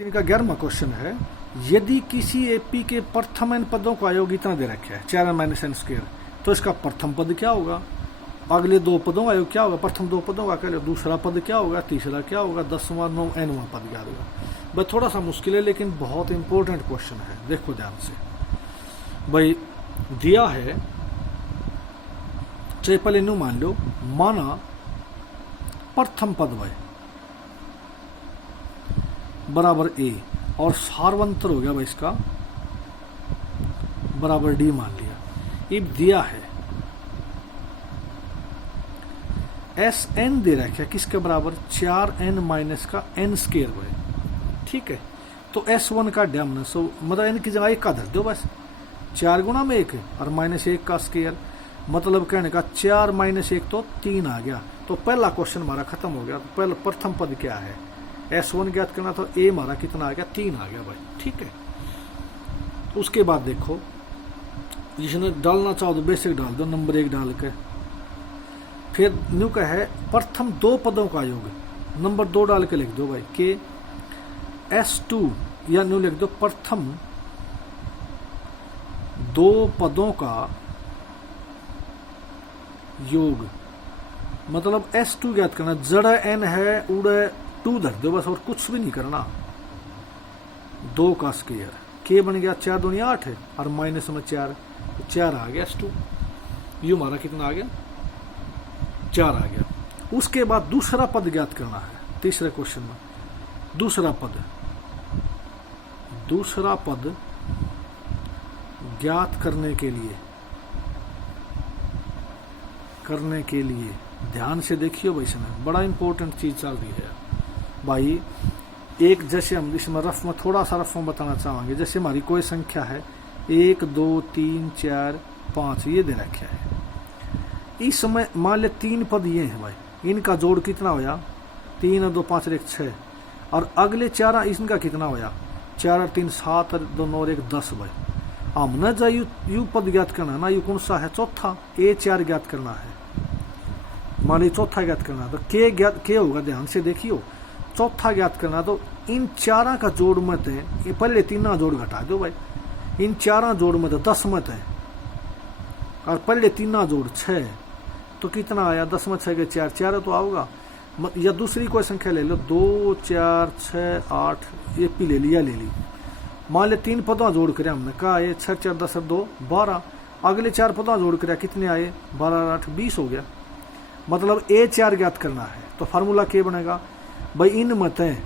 इनका 11वां क्वेश्चन है, यदि किसी एपी के प्रथम n पदों का योग इतना दे रखा है 4n-n², तो इसका प्रथम पद क्या होगा, अगले दो पदों का योग क्या होगा, प्रथम दो पदों का क्या, दूसरा पद क्या होगा, तीसरा क्या होगा, 10वां 9 पद क्या होगा। भाई थोड़ा सा मुश्किल है लेकिन बहुत इंपॉर्टेंट क्वेश्चन है, देखो ध्यान से। भाई दिया है, चाहे पहले न्यू मान लो, माना प्रथम पद भाई बराबर ए और सार्वंतर हो गया भाई इसका बराबर डी मान लिया। अब दिया है एस एन दे रखा है किसके बराबर 4n-n² भाई, ठीक है। तो S1 का डैम मतलब n की जगह 1 का धर दो बस, 4 गुणा में 1 और -1 का स्केयर, मतलब कहने का 4 - 1 तो 3 आ गया। तो पहला क्वेश्चन हमारा खत्म हो गया। तो पहला प्रथम पद क्या है, S1 ज्ञात करना, तो ए हमारा कितना आ गया, 3 आ गया भाई, ठीक है। उसके बाद देखो, जिसने डालना चाहो तो बेसिक डाल दो, नंबर 1 डाल के। फिर न्यू का है प्रथम दो पदों का योग, नंबर 2 डाल के लिख दो भाई के S2 या न्यू लिख दो प्रथम दो पदों का योग, मतलब S2 ज्ञात करना, जड़ n है उड़े 2 धर दो बस और कुछ भी नहीं करना, 2 का स्केयर, के बन गया 4 दूनी 8 है और माइनस में 4, तो 4 आ गया S2। यू हमारा कितना आ गया, 4 आ गया। उसके बाद दूसरा पद ज्ञात करना है तीसरे क्वेश्चन में। दूसरा पद ज्ञात करने के लिए ध्यान से देखियो भाई, इसमें बड़ा इंपॉर्टेंट चीज चल रही है भाई। एक जैसे हम इसमें रफ में थोड़ा सा रफ में बताना चाहेंगे, जैसे हमारी कोई संख्या है 1 2 3 4 5 ये दे रखा है, इस समय मान ले 3 पद ये हैं भाई, इनका जोड़ कितना होया, 3 और 2 5 और 1 6, और अगले 4 इनका कितना होया, 4 और 3 7 और 2 9 और 1 10 भाई। हमने जो यू पद ज्ञात करना ना, यू कौन सा है, चौथा, A4 ज्ञात करना है, मान ली चौथा ज्ञात करना, तो के होगा, ध्यान से देखियो, चौथा ज्ञात करना, तो इन 4 का जोड़ मत है, ये पहले 3 जोड़ घटा दो भाई, इन 4 जोड़ मत 10 मत है, और पहले 3 जोड़ 6, तो कितना आया, 10 में 6 के 4 4 तो आओगा। या दूसरी कोई संख्या ले लो, 2 4 6 8 ये पी ले ली, मान ले 3 पदों जोड़ कर हमने कहा ये 6 4 10 2 12, अगले 4 पदों जोड़ कर कितने आए, 12 8 20 हो गया, मतलब A4 ज्ञात करना है। तो फार्मूला क्या बनेगा भाई, इन मत है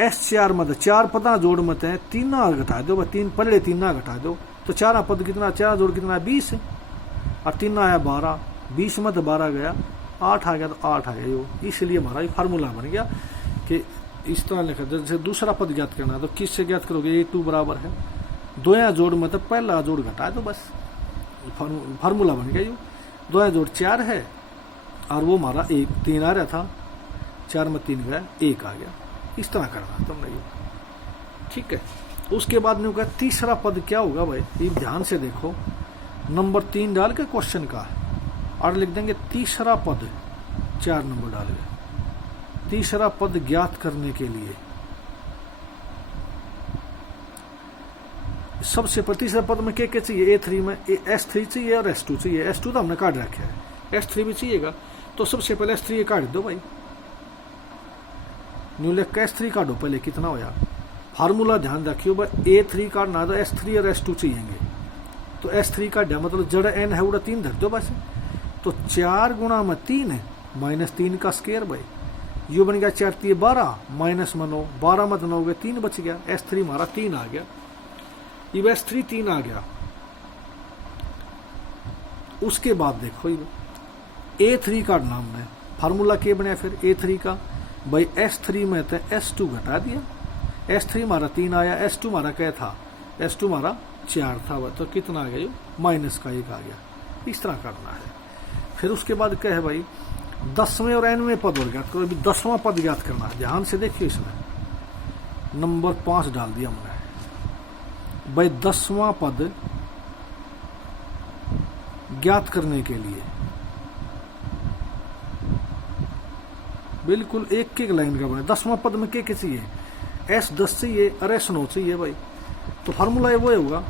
S4 मत 4 पदा जोड़ मत है, 3 घटा दो भाई, 3 पहले 3 घटा दो, तो 4 पद कितना, 4 जोड़ कितना है 20, और 3 आया 12, 20 मत 12 गया 8 आ गया, तो 8 आ गया यो। इसलिए हमारा ये फार्मूला बन गया कि इस तरह लिखा, जैसे दूसरा पद ज्ञात करना है तो किससे ज्ञात करोगे, A2 बराबर है 2 जोड़ मत पहला जोड़ घटा दो बस, फार्मूला बन गया। यो 2 जोड़ 4 है और वो हमारा 1 3 आ रहा था, 4 में 3 गया 1 आ गया, इस तरह करना तुमने ये, ठीक है। उसके बाद में होगा तीसरा पद क्या होगा भाई, ये ध्यान से देखो, नंबर 3 डाल के क्वेश्चन का और लिख देंगे तीसरा पद, 4 नंबर डाल के, तीसरा पद ज्ञात करने के लिए सबसे पहले तीसरा पद में क्या चाहिए, A3 में S3 चाहिए और S2 चाहिए, S2 तो हमने काट रखा है, S3 भी चाहिएगा, तो सबसे पहले S3 काट दो भाई, न्यू लेख का S3 काटो पहले, कितना होया, फार्मूला ध्यान रखियो भाई, A3 काटना तो S3 और S2 चाहिए, तो S3 का डैम मतलब जड़ n है उड़ा 3 धर दो बस, तो 4 गुणा में 3 है -3 का स्केयर भाई, यू बन गया 4 3 12 माइनस में 9, 12 में 9 गए 3 बच गया, S3 हमारा 3 आ गया, ये S3 3 आ गया। उसके बाद देखो A3 का नाम है, फार्मूला क्या बनाया फिर A3 का भाई, S3 में तो S2 घटा दिया, S3 हमारा 3 आया, S2 हमारा क्या था, S2 हमारा 4 था, तो कितना आ गया, माइनस का 1 आ गया, इस तरह करना है। फिर उसके बाद क्या है भाई, 10वें और nवें पद और ज्ञात करो, अभी 10वां पद ज्ञात करना है, ध्यान से देखिए, इसमें नंबर 5 डाल दिया हमने भाई, 10वां पद ज्ञात करने के लिए बिल्कुल एक एक लाइन का बना, 10वां पद में क्या चाहिए, S10 चाहिए और S9 चाहिए भाई, तो फार्मूला ये वो होगा,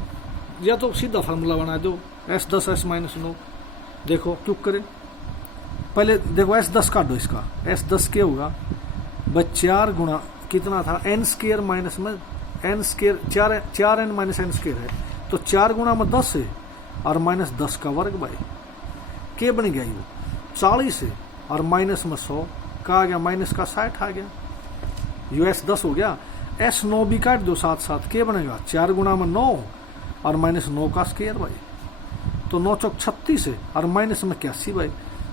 या तो सीधा फार्मूला बना दो S10 S-9। देखो क्यों करे, पहले देखो S10 काट दो, इसका S10 क्या होगा भाई, 4 गुणा कितना था n स्क्वायर माइनस में n square, 4n minus n square है, तो 4 गुणा में 10 है और माइनस 10 का वर्ग भाई, क्या बन गया ये 40 है और माइनस में 100 का आ गया, माइनस का 60 आ गया, यू S10 हो गया। S9 भी काट दो साथ साथ, क्या बनेगा 4 गुणा में 9 और माइनस 9 का स्क्वायर भाई, तो 9 चौक 36 है और माइनस में 81 भाई,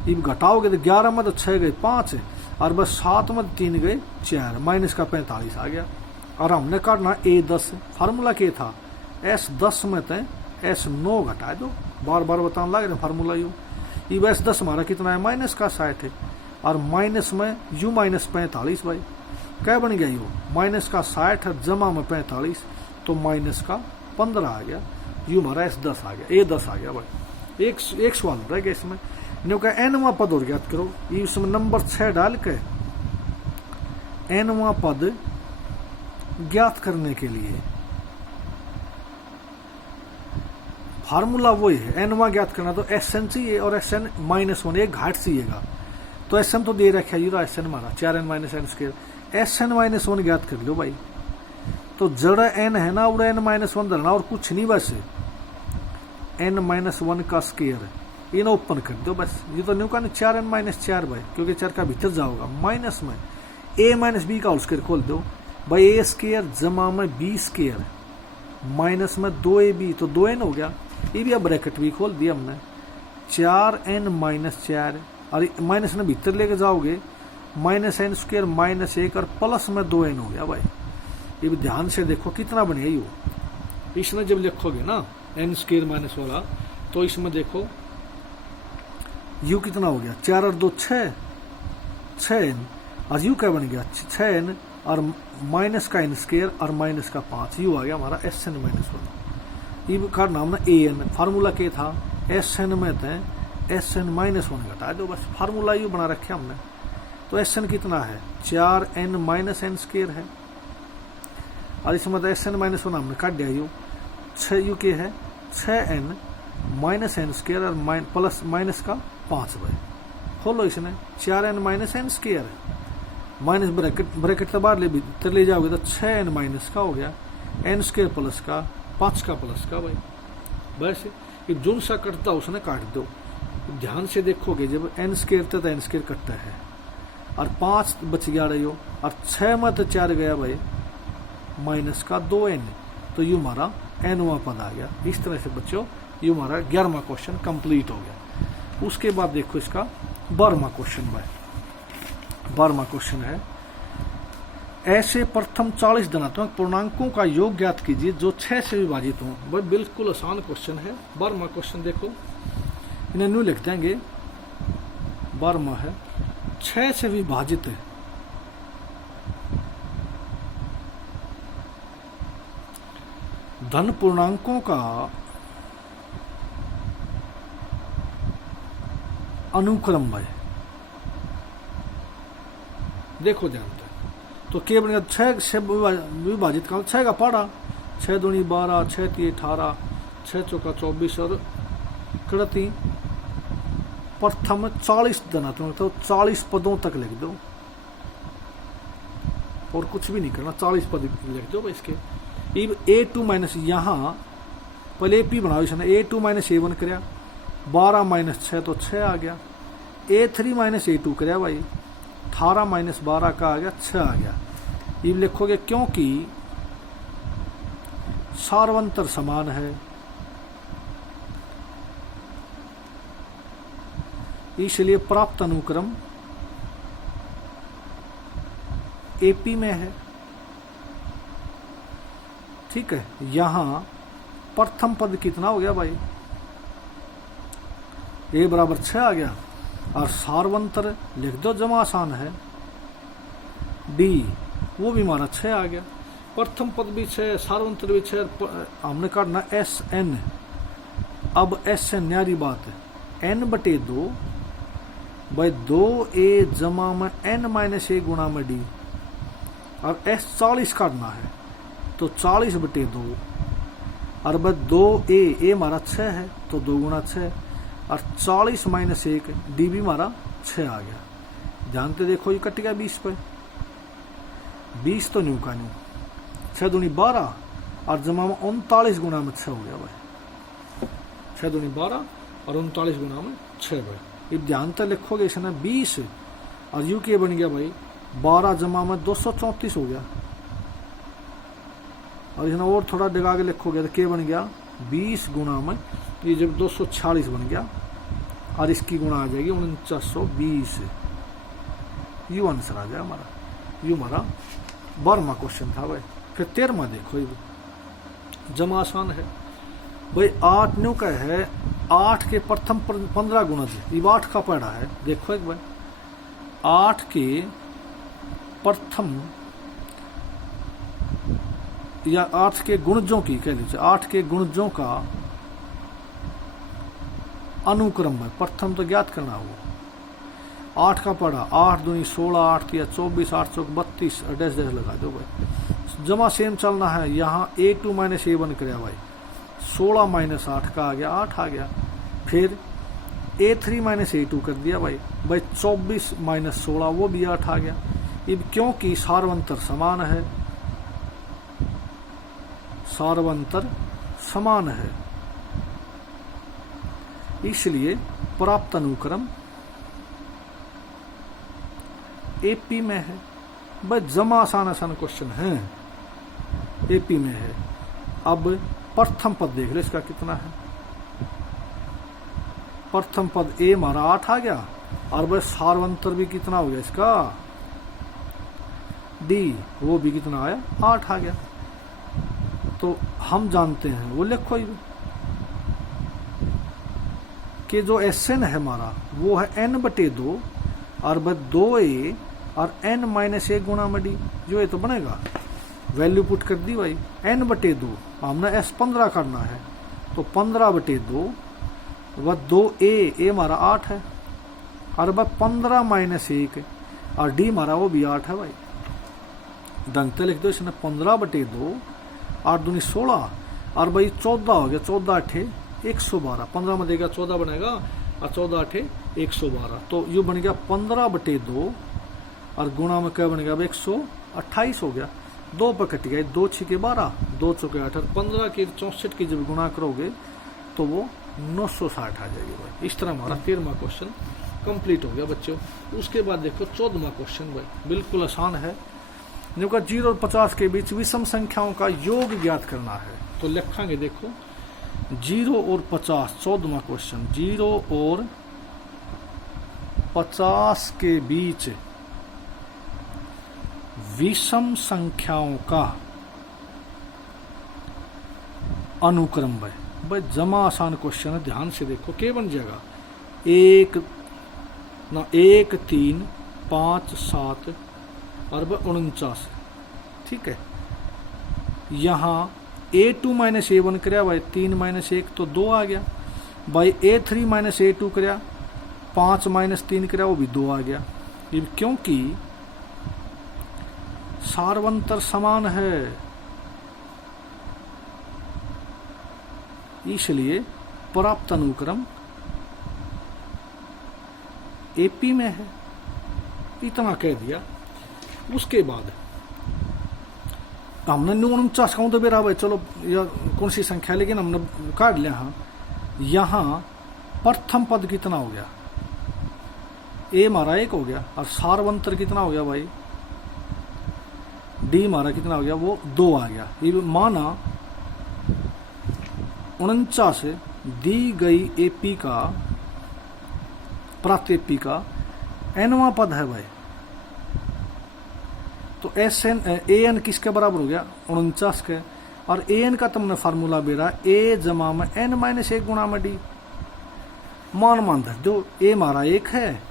ये घटाओगे तो 11 में तो 6 गए 5 है और बस 7 में 3 गए 4, माइनस का 45 आ गया। और हमने काटना A10, फार्मूला क्या था S10 में तो S9 घटा दो, बार बार बताने लग रहे फार्मूला यू, ये S10 हमारा कितना है माइनस का 60 है और माइनस में यू माइनस 45 भाई, क्या बन गया यू माइनस का 60 जमा में 45, तो माइनस का 15 आ गया, यू हमारा S10 आ गया, A10 आ गया भाई। एक सवाल रह गया इसमें, का nवां पद और ज्ञात करो, इसमें नंबर 6 डाल के nवां पद ज्ञात करने के लिए फार्मूला वही है, nवां ज्ञात करना तो Sn चाहिए और Sn-1 एक घाट चाहिएगा, तो Sn तो दे रखा है Sn हमारा 4n minus n square, Sn-1 ज्ञात कर लो भाई, तो जड़ n है ना और n-1 धरना और कुछ नहीं, बस n-1 का स्क्वायर इन ओपन कर दो बस, ये तो न्यू का 4n-4 भाई, क्योंकि 4 का भीतर जाओगा, माइनस में a माइनस बी का होल स्क्वायर खोल दो भाई, ए स्क्वायर जमा में बी स्क्वायर माइनस में 2ab, तो 2n हो गया, ये भी अब ब्रैकेट भी खोल दिया हमने, 4n-4 और माइनस में भीतर लेके जाओगे माइनस n स्क्वायर माइनस 1 और प्लस में 2n हो गया भाई। ये भी ध्यान से देखो कितना बने यू, इसमें जब लिखोगे ना n स्क्वायर माइनस वाला, तो इसमें देखो यू कितना हो गया 4 और 2 6n और यू क्या बन गया 6n और माइनस का n स्क्वायर और माइनस का 5, यू आ गया हमारा Sn-1। ये का नाम ना an, फार्मूला क्या था Sn में थे Sn-1 घटा दो बस, फार्मूला यू बना रखे हमने, तो Sn कितना है 4n माइनस n स्क्वायर है और इसमें Sn-1 हमने काट दिया, यू 6 यू के है 6n माइनस n स्क्वायर और प्लस माइनस का 5 भाई, खोलो इसने 4n minus n square minus bracket के बाहर ले जाओगे तो 6n माइनस का हो गया n स्क्वायर प्लस का 5 का प्लस का भाई, बस ये जोन सा कटता उसने काट दो, ध्यान से देखोगे जब n स्क्वायर था तो n स्क्वायर कटता है और 5 बच गया रही हो और 6 में तो 4 गया भाई माइनस का 2n, तो ये हमारा nवां पद आ गया। इस तरह से बच्चों ये हमारा 11वां क्वेश्चन कंप्लीट हो गया। उसके बाद देखो इसका 12वां क्वेश्चन भाई, 12वां क्वेश्चन है, ऐसे प्रथम 40 धनात्मक पूर्णांकों का योग ज्ञात कीजिए जो 6 से विभाजित हों। भाई बिल्कुल आसान क्वेश्चन है। 12वां क्वेश्चन देखो, इन्हें न्यू लिख देंगे, 12वां है 6 से विभाजित है धन पूर्णांकों का अनुक्रम भाई, देखो जानते तो क्या बनेगा 6 से विभाजित का 6 का पढ़ा, 6 दूनी 12, 6 3 18, 6 चौका 24 और कड़ती प्रथम 40 धनात्मक, तो 40 पदों तक लिख दो और कुछ भी नहीं करना, 40 पद लिख दो भाई इसके। A2 माइनस यहाँ पहले AP बनाओ, इसने A2 माइनस A1 कराया 12 माइनस 6 तो 6 आ गया, A3 माइनस A2 कराया भाई 18 माइनस 12 का आ गया 6 आ गया। ये लिखोगे क्योंकि सार्वंतर समान है, इसलिए प्राप्त अनुक्रम AP में है। ठीक है, यहां प्रथम पद कितना हो गया भाई, A बराबर 6 आ गया और सार्वंतर लिख दो, जमा आसान है, D वो भी हमारा 6 आ गया, प्रथम पद भी 6, सार्वंतर भी 6, हमने काटना SN। अब SN न्यारी बात है, N बटे 2 भाई 2A जमा में N माइनस 1 गुणा में D, और S 40 काटना है तो 40 बटे 2 और बस 2A हमारा 6 है तो 2 गुना 6 और 40 माइनस 1 DB हमारा 6 आ गया। ध्यान से देखो ये कट गया 20 पे, 20 तो न्यू का न्यू, 6 दूनी 12 और जमा में 39 गुना में 6 हो गया भाई, 6 दूनी 12 और 39 गुना में 6 भाई। अब ध्यान से लिखोगे इसने 20 और यू के बन गया भाई 12 जमा में 234 हो गया, और इसने और थोड़ा डिगा के लिखोगे तो के बन गया 20 गुना में ये जब 246 बन गया और इसकी गुणा आ जाएगी 4920। यू आंसर आ जाए हमारा, यू हमारा 12वां क्वेश्चन था भाई। फिर 13वां देखो, ये जमा आसान है भाई, 8 न्यू का है, 8 के प्रथम 15 गुणज, ये 8 का पढ़ा है। देखो एक भाई 8 के प्रथम या 8 के गुणजों की कह लीजिए, 8 के गुणजों का अनुक्रम है, प्रथम तो ज्ञात करना हो। 8 का पढ़ा, 8 दूनी 16, 8 तिया 24, 8 चौक 32, डैश डैश लगा दो भाई। जमा सेम चलना है, यहाँ A2 माइनस A1 कराया भाई, 16 माइनस 8 का आ गया 8 आ गया। फिर A3 माइनस A2 कर दिया भाई 24 माइनस 16 वो भी 8 आ गया। अब क्योंकि सार्वंतर समान है, सार्वंतर समान है, इसलिए प्राप्त अनुक्रम AP में है। बस जमा आसान आसान क्वेश्चन है, AP में है। अब प्रथम पद देख लो इसका कितना है, प्रथम पद A हमारा 8 आ गया और बस सार्वंतर भी कितना हो गया इसका D, वो भी कितना आया 8 आ गया। तो हम जानते हैं वो लिखो कि जो SN है हमारा वो है N/2 और बस 2A और N माइनस 1 गुणा में D, जो ये तो बनेगा। वैल्यू पुट कर दी भाई, N/2 हमने S 15 करना है तो 15/2 वह 2A हमारा 8 है और वह 15 माइनस 1 और D हमारा वो भी 8 है भाई। ढंग से लिख दो इसने 15/2 8 दूनी 16 और भाई 14 हो गया, 14 8 112, 15 में देगा 14 बनेगा और 14 8 112, तो यू बन गया 15/2 और गुणा में क्या बन गया 128 हो गया। 2 पर कट गया, 2 6 12, 2 चौके 8 और 15 की 64 की जब गुणा करोगे तो वो 960 आ जाएगी भाई। इस तरह हमारा 13वां क्वेश्चन कंप्लीट हो गया बच्चों। उसके बाद देखो 14वां क्वेश्चन भाई, बिल्कुल आसान है। जिनका 0 और 50 के बीच विषम संख्याओं का योग ज्ञात करना है, तो लिखांगे देखो 0 और 50, 14वां क्वेश्चन, 0 और 50 के बीच विषम संख्याओं का अनुक्रम है भाई। जमा आसान क्वेश्चन है, ध्यान से देखो क्या बन जाएगा 1 3 5 7 और 49, ठीक है। यहाँ A2 माइनस A1 कराया भाई, 3 माइनस 1 तो 2 आ गया भाई। A3 माइनस A2 कराया, 5 माइनस 3 कराया वो भी 2 आ गया। ये क्योंकि सार्वंतर समान है इसलिए प्राप्त अनुक्रम AP में है, इतना कह दिया। उसके बाद हमने 49 काउंट तो बेरा भाई, चलो या कौन सी संख्या लेकिन हमने काट लिया। हाँ, यहाँ प्रथम पद कितना हो गया, A हमारा 1 हो गया और सार्वंतर कितना हो गया भाई D हमारा कितना हो गया वो 2 आ गया। ये माना 49 दी गई AP का प्राप्त AP का nवां पद है भाई, तो AN किसके बराबर हो गया 49 के, और AN का तुमने फार्मूला बेरा A जमा में N माइनस 1 गुणा में D। मान धर दो, A हमारा 1 है,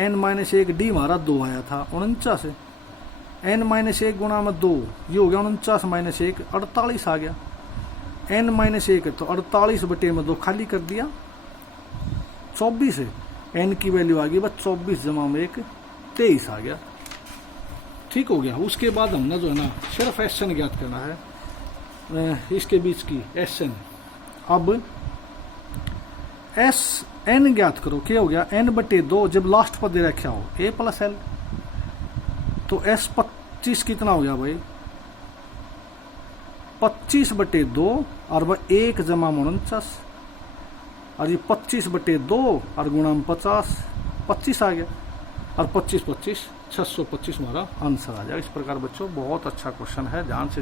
N माइनस 1 D हमारा 2 आया था 49, N माइनस 1 गुणा में 2 ये हो गया 49 माइनस 1 48 आ गया। N माइनस 1 तो 48 बटे में 2 खाली कर दिया 24 है, N की वैल्यू आ गई बस 24 जमा में 1 23 आ गया, ठीक हो गया। उसके बाद हमने जो है ना सिर्फ SN ज्ञात करना है, इसके बीच की SN। अब SN ज्ञात करो, क्या हो गया n/2, जब लास्ट पर दे रखा हो A + L, तो S25 कितना हो गया भाई 25/2 और वह 1 जमा 49, और ये 25/2 और गुणा 50, 25 आ गया, और 25 625 हमारा आंसर आ जाएगा। इस प्रकार बच्चों बहुत अच्छा क्वेश्चन है, ध्यान से